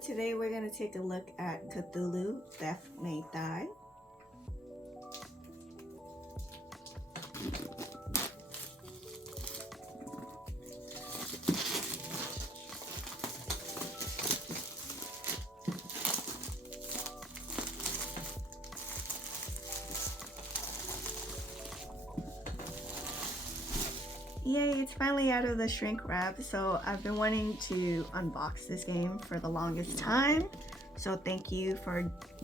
today we're going to take a look at Cthulhu, Death May Die. Yay, it's finally out of the shrink wrap. So I've been wanting to unbox this game for the longest time. So thank you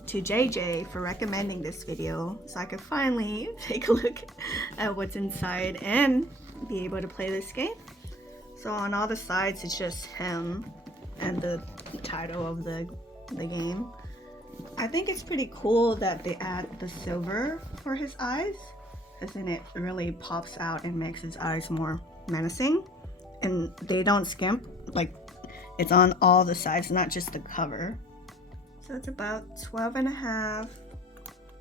to JJ for recommending this video so I could finally take a look at what's inside and be able to play this game. So on all the sides it's just him and the title of the game. I think it's pretty cool that they add the silver for his eyes, because then it really pops out and makes his eyes more menacing, and they don't skimp, like it's on all the sides, not just the cover. So it's about 12.5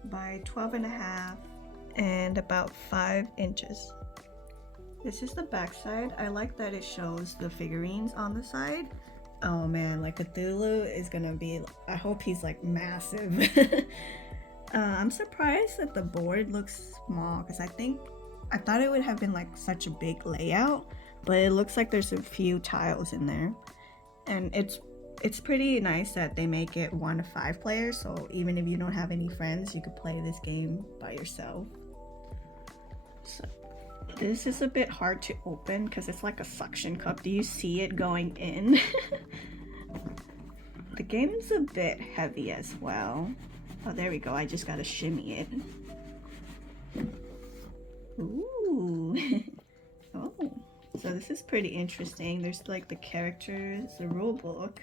by 12.5 and about 5 inches. This is the back side. I like that it shows the figurines on the side. Oh man, like Cthulhu is gonna be, I hope he's like massive. I'm surprised that the board looks small, because I thought it would have been like such a big layout, but it looks like there's a few tiles in there. And it's pretty nice that they make it 1 to 5 players, so even if you don't have any friends, you could play this game by yourself. So this is a bit hard to open because it's like a suction cup. Do you see it going in? The game's a bit heavy as well. Oh, there we go. I just gotta shimmy it. Ooh. Oh, so this is pretty interesting. There's like the characters, the rulebook.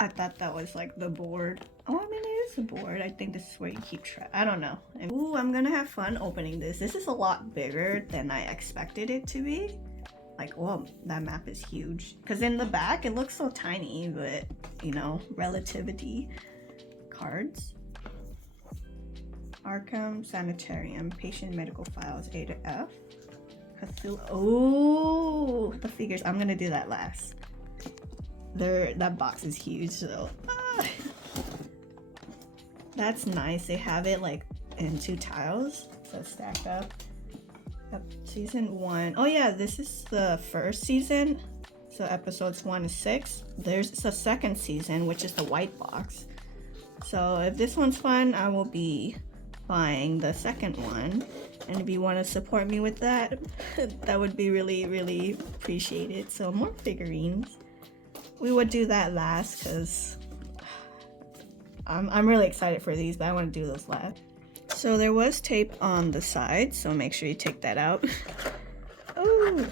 I thought that was like the board. Oh, I mean, it is a board. I think this is where you keep track. I don't know. Ooh, I'm gonna have fun opening this. This is a lot bigger than I expected it to be. Like, whoa, that map is huge. Because in the back, it looks so tiny, but you know, relativity. Cards. Arkham Sanitarium, Patient Medical Files, A to F. Cthulhu. Oh, the figures. I'm gonna do that last. That box is huge, so that's nice. They have it like in 2 tiles, so stacked up. Season 1. Oh yeah, this is the first season, so episodes 1 to 6. There's the second season, which is the white box. So if this one's fun, I will be buying the second one. And if you want to support me with that, that would be really, really appreciated. So more figurines. We would do that last because I'm really excited for these, but I want to do those last. So there was tape on the side, so make sure you take that out. Oh,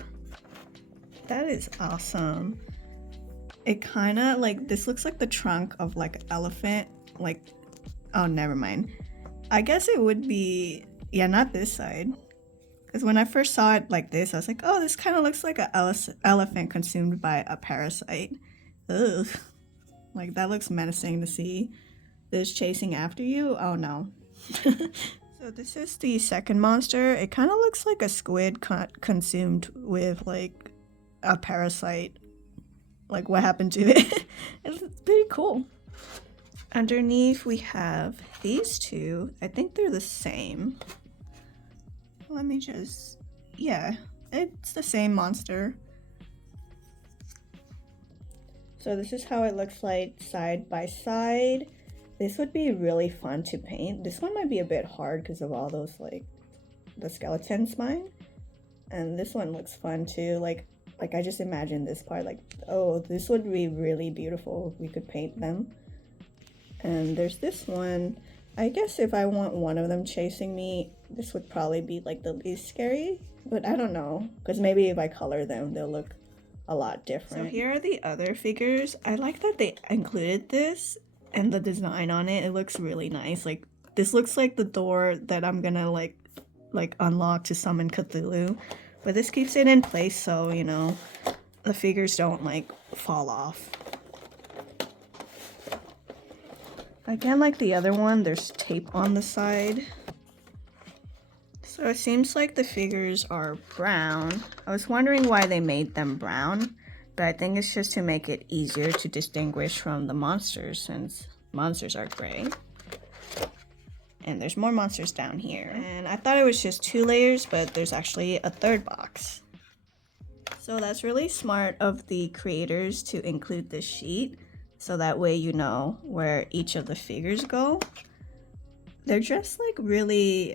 that is awesome. It kind of like, this looks like the trunk of like an elephant. Like, oh, never mind. I guess it would be, yeah, not this side. Because when I first saw it like this, I was like, oh, this kind of looks like an elephant consumed by a parasite. Ugh. Like, that looks menacing to see. This chasing after you? Oh, no. So this is the second monster. It kind of looks like a squid consumed with, like, a parasite. Like, what happened to it? It's pretty cool. Underneath we have these two. I think they're the same. Let me just, yeah, it's the same monster. So this is how it looks like side by side. This would be really fun to paint. This one might be a bit hard because of all those, like, the skeleton spine. And this one looks fun too. Like I just imagined this part, like, oh, this would be really beautiful if we could paint them. And there's this one. I guess if I want one of them chasing me, this would probably be like the least scary, but I don't know, because maybe if I color them, they'll look a lot different. So here are the other figures. I like that they included this and the design on it. It looks really nice. Like, this looks like the door that I'm gonna like unlock to summon Cthulhu, but this keeps it in place so, you know, the figures don't like fall off. Again, like the other one, there's tape on the side. So it seems like the figures are brown. I was wondering why they made them brown, But I think it's just to make it easier to distinguish from the monsters, since monsters are gray. And there's more monsters down here. And I thought it was just 2 layers, but there's actually a 3rd box. So that's really smart of the creators to include this sheet, so that way you know where each of the figures go. They're just like really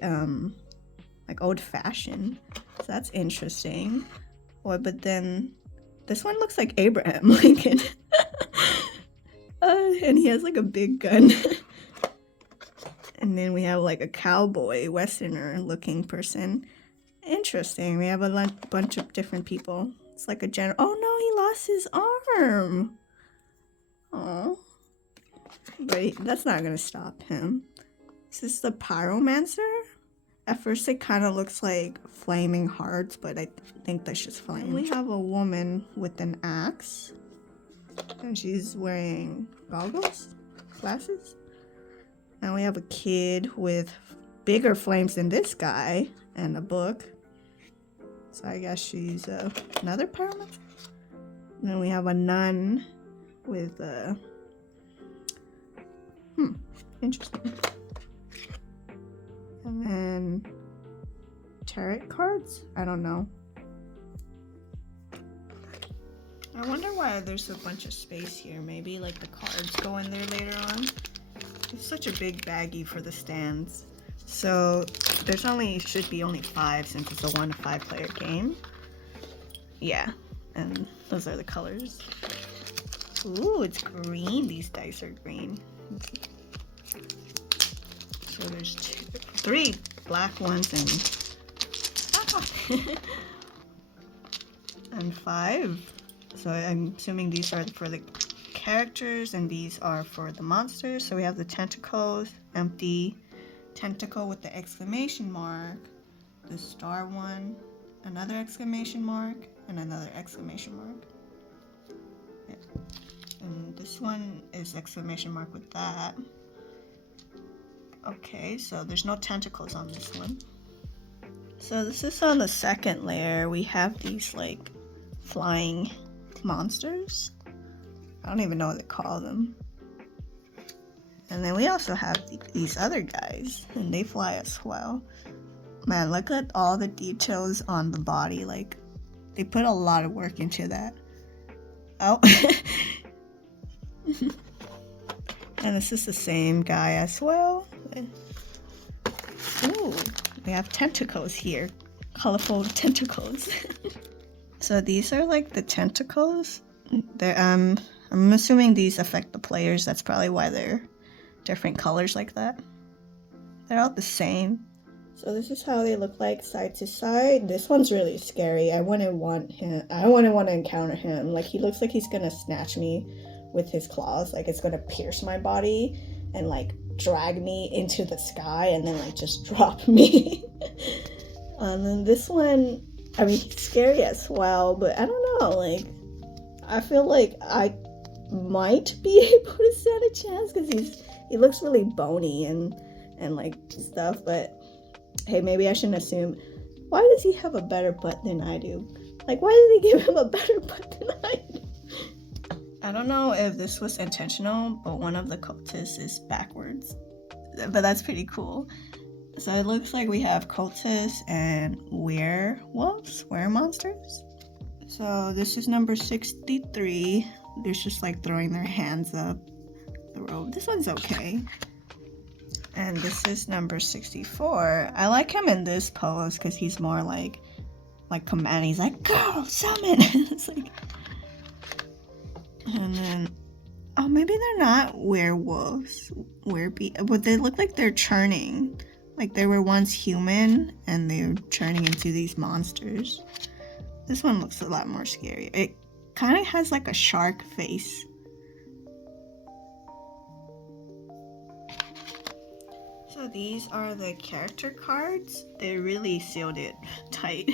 like old-fashioned, so that's interesting. But then this one looks like Abraham Lincoln. And he has like a big gun. And then we have like a cowboy, westerner looking person. Interesting. We have a bunch of different people. It's like a general. Oh no, he lost his arm. Oh. But that's not gonna stop him. Is this the pyromancer? At first it kind of looks like flaming hearts, but I think that's just flames. We have a woman with an axe. And she's wearing goggles? Glasses? Now we have a kid with bigger flames than this guy and a book. So I guess she's another pyromancer. And then we have a nun with interesting. And then tarot cards? I don't know. I wonder why there's a bunch of space here. Maybe like the cards go in there later on. It's such a big baggie for the stands. So there's should be only 5 since it's a 1 to 5 player game. Yeah, and those are the colors. Ooh, it's green. These dice are green. So there's 3 black ones and 5. So I'm assuming these are for the characters and these are for the monsters. So we have the tentacles, empty tentacle with the exclamation mark, the star one, another exclamation mark, and another exclamation mark. Yeah. And this one is exclamation mark with that. Okay, so there's no tentacles on this one. So this is on the 2nd layer. We have these like flying monsters. I don't even know what they call them. And then we also have these other guys, and they fly as well. Man, look at all the details on the body. Like, they put a lot of work into that. Oh. And this is the same guy as well. Ooh, we have tentacles here. Colorful tentacles. So these are like the tentacles. They're, I'm assuming these affect the players. That's probably why they're different colors like that. They're all the same. So this is how they look like side to side. This one's really scary. I wouldn't want to encounter him. Like, he looks like he's gonna snatch me with his claws. Like, it's gonna pierce my body and like drag me into the sky and then like just drop me. And then this one, I mean, he's scary as well, but I don't know, like, I feel like I might be able to stand a chance because he looks really bony and like stuff, but hey, maybe I shouldn't assume. Why does he have a better butt than I do? Like, why did they give him a better butt than I do? I don't know if this was intentional, but one of the cultists is backwards. But that's pretty cool. So it looks like we have cultists and werewolves, monsters. So this is number 63. They're just like throwing their hands up the rope. This one's okay. And this is number 64. I like him in this pose because he's more like command. He's like, go, summon. It's like, and then, oh, maybe they're not werewolves, but they look like they're churning. Like they were once human and they're turning into these monsters. This one looks a lot more scary. It kind of has like a shark face. So these are the character cards. They really sealed it tight.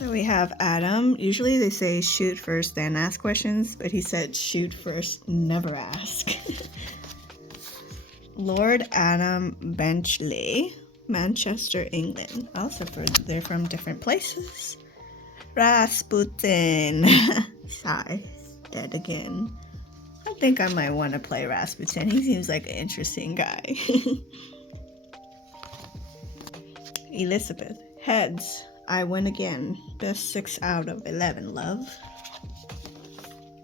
So we have Adam. Usually they say shoot first, then ask questions, but he said shoot first, never ask. Lord Adam Benchley, Manchester, England. Also, they're from different places. Rasputin. Sigh, dead again. I think I might want to play Rasputin. He seems like an interesting guy. Elizabeth. Heads. I win again. Best 6 out of 11, love.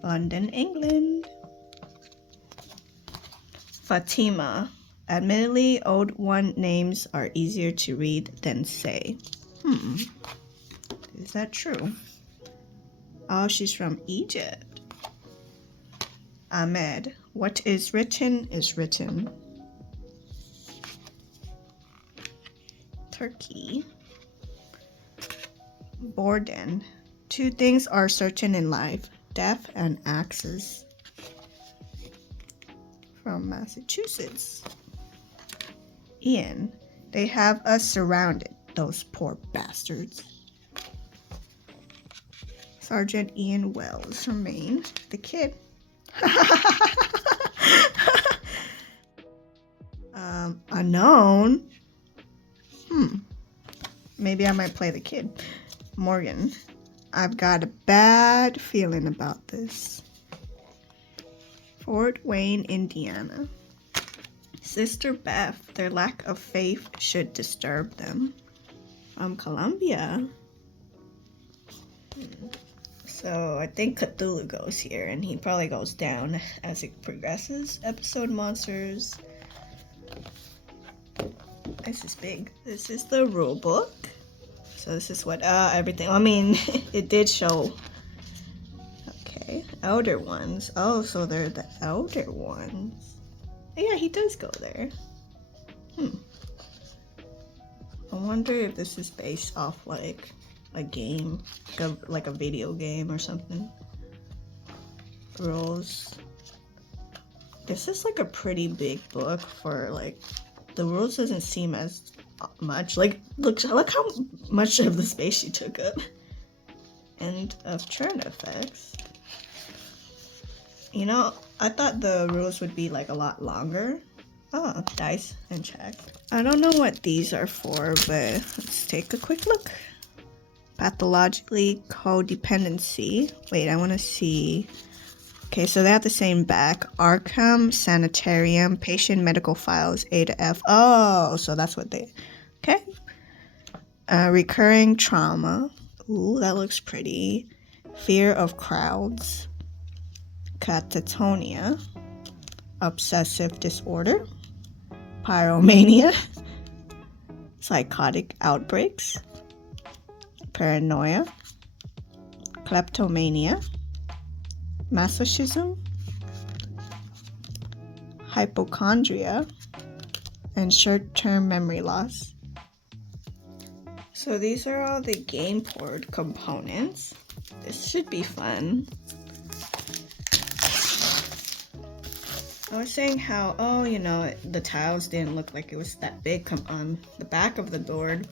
London, England. Fatima. Admittedly, old one names are easier to read than say. Is that true? Oh, she's from Egypt. Ahmed. What is written is written. Turkey. Borden. 2 things are certain in life. Death and axes. From Massachusetts. Ian. They have us surrounded, those poor bastards. Sergeant Ian Wells from Maine. The kid. Unknown. Maybe I might play the kid. Morgan. I've got a bad feeling about this. Fort Wayne, Indiana. Sister Beth. Their lack of faith should disturb them. From Colombia. So I think Cthulhu goes here, and he probably goes down as it progresses. Episode monsters. This is big. This is the rulebook. So this is what everything. I mean, it did show. Okay, elder ones. Oh, so they're the elder ones. Yeah, he does go there. I wonder if this is based off like a game, like a video game or something. Rules. This is like a pretty big book for like, the rules doesn't seem as much. Like, look how much of the space she took up. End of turn effects. You know, I thought the rules would be like a lot longer. Oh, dice and check. I don't know what these are for, but let's take a quick look. Pathologically codependency. Wait, I want to see. Okay, so they have the same back. Arkham, Sanitarium, Patient Medical Files, A to F. Oh, so that's what they... Okay. Recurring trauma. Ooh, that looks pretty. Fear of crowds. Catatonia. Obsessive disorder. Pyromania. Psychotic outbreaks. Paranoia. Kleptomania. Masochism. Hypochondria. And short-term memory loss. So these are all the game board components. This should be fun. I was saying how, oh, you know, the tiles didn't look like it was that big on the back of the board.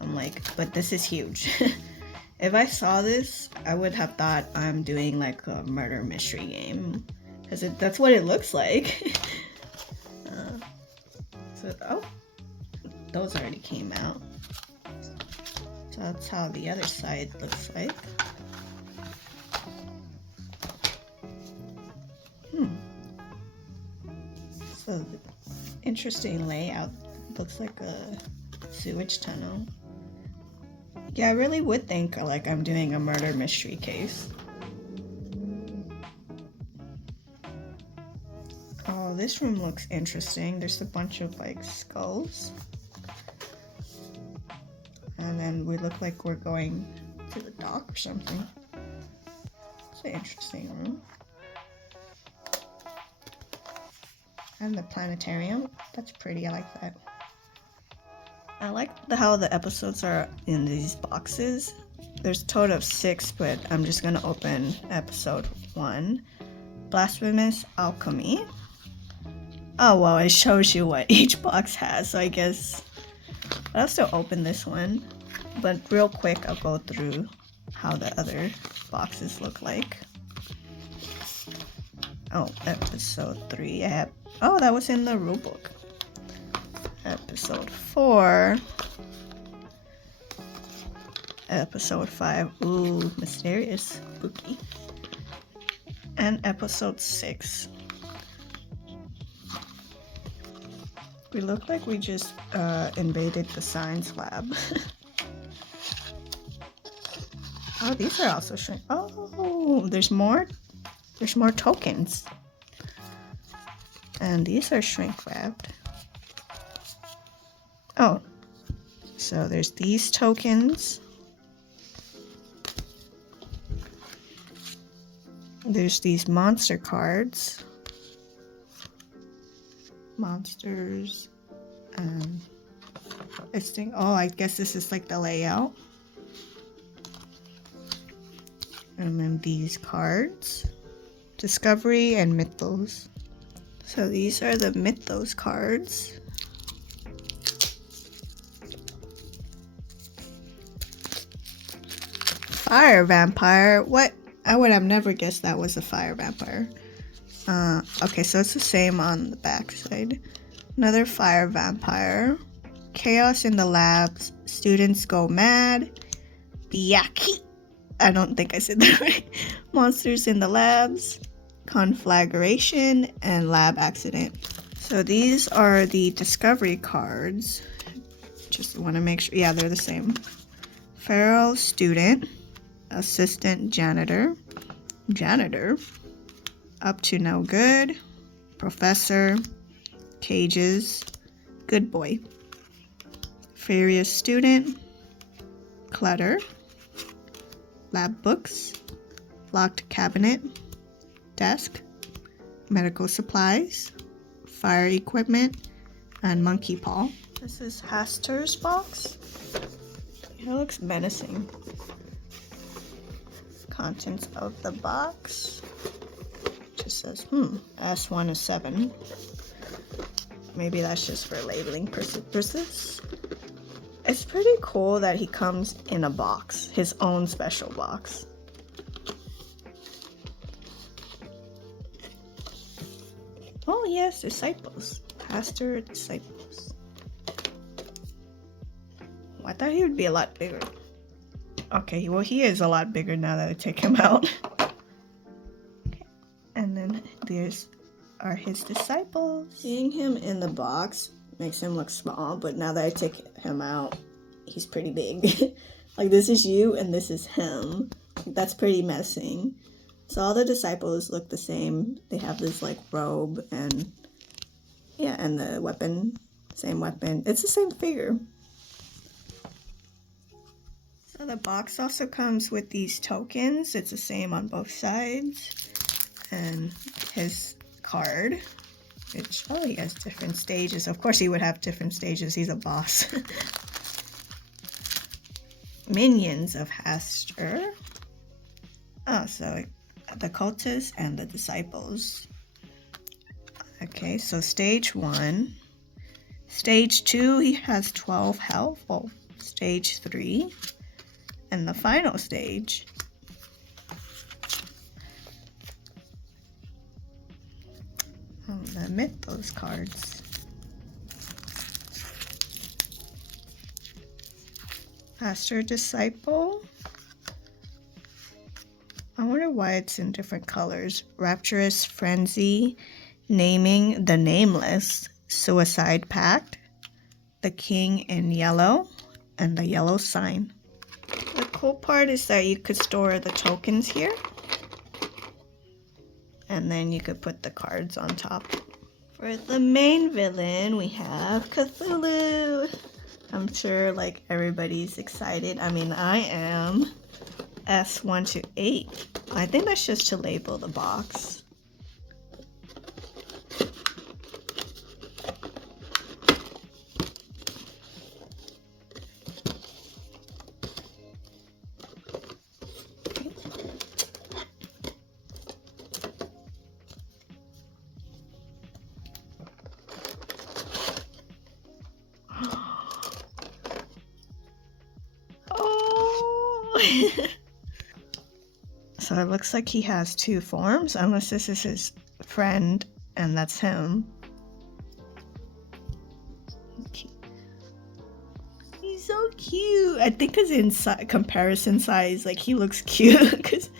I'm like, but this is huge. If I saw this, I would have thought I'm doing like a murder mystery game. Because that's what it looks like. Oh, those already came out. So that's how the other side looks like. So interesting layout. Looks like a sewage tunnel. Yeah, I really would think like I'm doing a murder mystery case. Oh, this room looks interesting. There's a bunch of like skulls. And then we look like we're going to the dock or something. It's an interesting room. And the planetarium. That's pretty, I like that. I like how the episodes are in these boxes. There's a total of 6, but I'm just gonna open episode 1. Blasphemous Alchemy. Oh, well, it shows you what each box has, so I guess I'll still open this one. But real quick, I'll go through how the other boxes look like. Oh, episode 3. I have. Oh, that was in the rulebook. Episode 4. Episode 5. Ooh, mysterious, spooky. And episode 6. We look like we just invaded the science lab. Oh, these are also shrink. Oh, there's more. There's more tokens. And these are shrink wrapped. Oh, so there's these tokens. There's these monster cards. Monsters. Oh, I guess this is like the layout. And then these cards. Discovery and Mythos. So these are the Mythos cards. Fire vampire. What? I would have never guessed that was a fire vampire. Okay, so it's the same on the back side. Another fire vampire. Chaos in the labs. Students go mad. Biaki. I don't think I said that right. Monsters in the labs. Conflagration and lab accident. So these are the discovery cards. Just want to make sure. Yeah, they're the same. Feral student. Assistant janitor. Janitor. Up to no good. Professor. Cages. Good boy. Furious student. Clutter. Lab books. Locked cabinet. Desk. Medical supplies. Fire equipment. And monkey paw. This is Hastur's box. It looks menacing. Contents of the box. Just says, S1 is 7. Maybe that's just for labeling purposes. It's pretty cool that he comes in a box, his own special box. Oh yes, disciples. Hastur disciples. Oh, I thought he would be a lot bigger. Okay, well he is a lot bigger now that I take him out. Okay. And then there's are his disciples. Seeing him in the box makes him look small, but now that I take him out, he's pretty big. Like this is you and this is him. That's pretty menacing. So all the disciples look the same. They have this like robe and yeah, and the weapon, same weapon. It's the same figure. So the box also comes with these tokens. It's the same on both sides. And his card, which, oh, he has different stages. Of course he would have different stages. He's a boss. Minions of Hastur. Oh, so the cultists and the disciples. Okay, so stage 1. Stage 2, he has 12 health. Oh, stage 3. And the final stage. Oh, the Mythos cards. Hastur disciple. I wonder why it's in different colors. Rapturous frenzy. Naming the nameless. Suicide pact. The king in yellow. And the yellow sign. The cool part is that you could store the tokens here. And then you could put the cards on top. For the main villain, we have Cthulhu. I'm sure like everybody's excited. I mean, I am. S1 to 8. I think that's just to label the box. So it looks like he has two forms, unless this is his friend and that's him. He's so cute. I think because in comparison size, like he looks cute. Because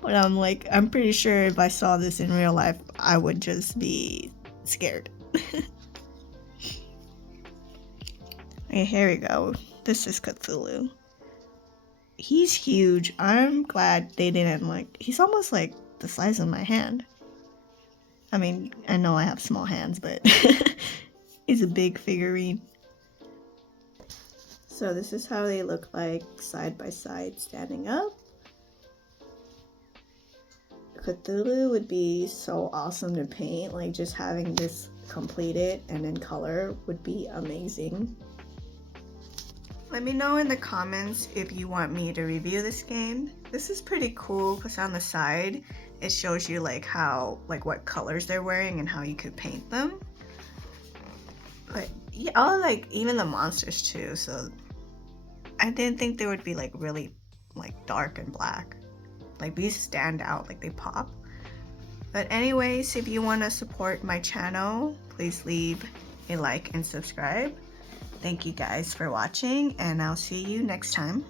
but I'm pretty sure if I saw this in real life, I would just be scared. Okay, here we go. This is Cthulhu. He's huge. I'm glad they didn't he's almost like the size of my hand. I mean, I know I have small hands, but he's a big figurine. So this is how they look like side by side standing up. Cthulhu would be so awesome to paint, like just having this completed and in color would be amazing. Let me know in the comments if you want me to review this game. This is pretty cool because on the side it shows you what colors they're wearing and how you could paint them. But yeah, even the monsters too, so I didn't think they would be really dark and black. These stand out, they pop. But anyways, if you want to support my channel, please leave a like and subscribe. Thank you guys for watching, and I'll see you next time.